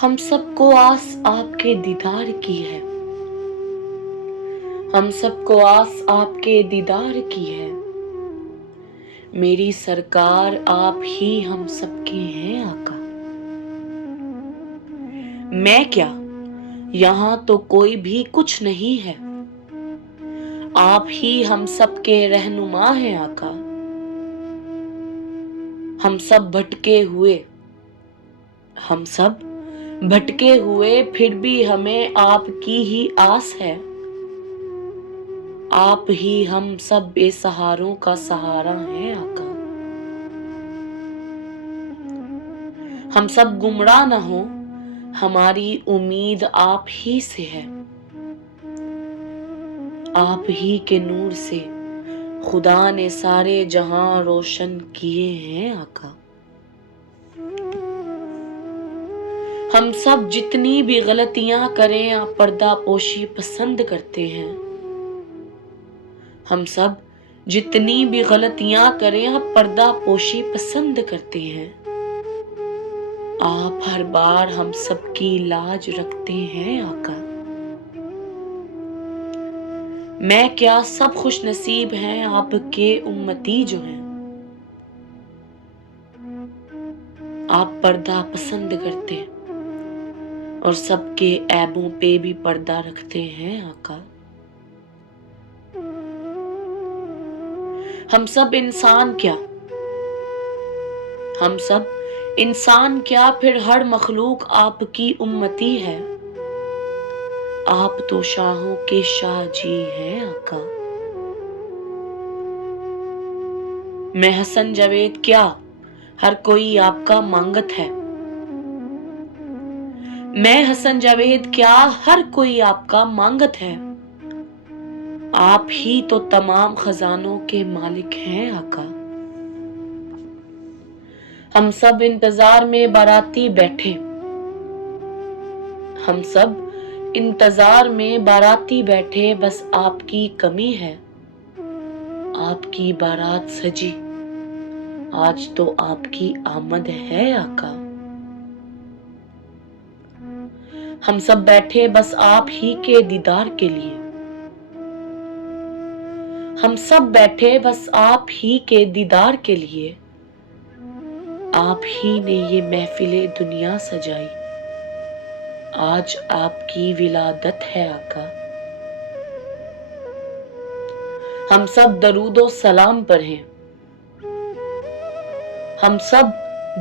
ہم سب کو آس آپ کے دیدار کی ہے، ہم سب کو آس آپ کے دیدار کی ہے، میری سرکار آپ ہی ہم سب کے ہیں آقا۔ میں کیا یہاں تو کوئی بھی کچھ نہیں ہے، آپ ہی ہم سب کے رہنما ہیں آقا۔ ہم سب بھٹکے ہوئے پھر بھی ہمیں آپ کی ہی آس ہے، آپ ہی ہم سب بے سہاروں کا سہارا ہیں آقا۔ ہم سب گمراہ نہ ہوں، ہماری امید آپ ہی سے ہے، آپ ہی کے نور سے خدا نے سارے جہاں روشن کیے ہیں آقا۔ ہم سب جتنی بھی غلطیاں کریں آپ پردہ پوشی پسند کرتے ہیں، ہم سب جتنی بھی غلطیاں کریں آپ پردہ پوشی پسند کرتے ہیں، آپ ہر بار ہم سب کی لاج رکھتے ہیں آقا۔ میں کیا سب خوش نصیب ہیں آپ کے امتی جو ہیں، آپ پردہ پسند کرتے اور سب کے عیبوں پہ بھی پردہ رکھتے ہیں آقا۔ ہم سب انسان کیا پھر ہر مخلوق آپ کی امتی ہے، آپ تو شاہوں کے شاہ جی ہیں آقا۔ میں حسن جاوید کیا ہر کوئی آپ کا مانگت ہے، میں حسن جاوید کیا ہر کوئی آپ کا مانگت ہے، آپ ہی تو تمام خزانوں کے مالک ہیں آقا۔ ہم سب انتظار میں باراتی بیٹھے، بس آپ کی کمی ہے، آپ کی بارات سجی، آج تو آپ کی آمد ہے آقا۔ ہم سب بیٹھے بس آپ ہی کے دیدار کے لیے، ہم سب بیٹھے بس آپ ہی کے دیدار کے لیے، آپ ہی نے یہ محفل دنیا سجائی، آج آپ کی ولادت ہے آقا۔ ہم سب درود و سلام پر ہیں، ہم سب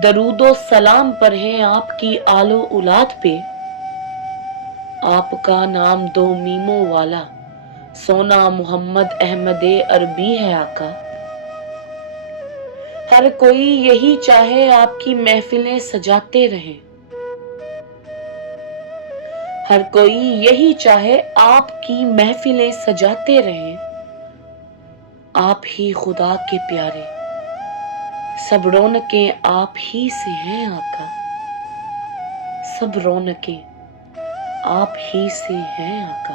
درود و سلام پر ہیں آپ کی آل و اولاد پہ، آپ کا نام دو میموں والا سونا محمد احمد عربی ہے آقا۔ ہر کوئی یہی چاہے آپ کی محفلیں سجاتے رہیں، ہر کوئی یہی چاہے آپ کی محفلیں سجاتے رہیں، آپ ہی خدا کے پیارے، سب رونقیں آپ ہی سے ہیں آقا، سب رونقیں آپ ہی سے ہیں آقا۔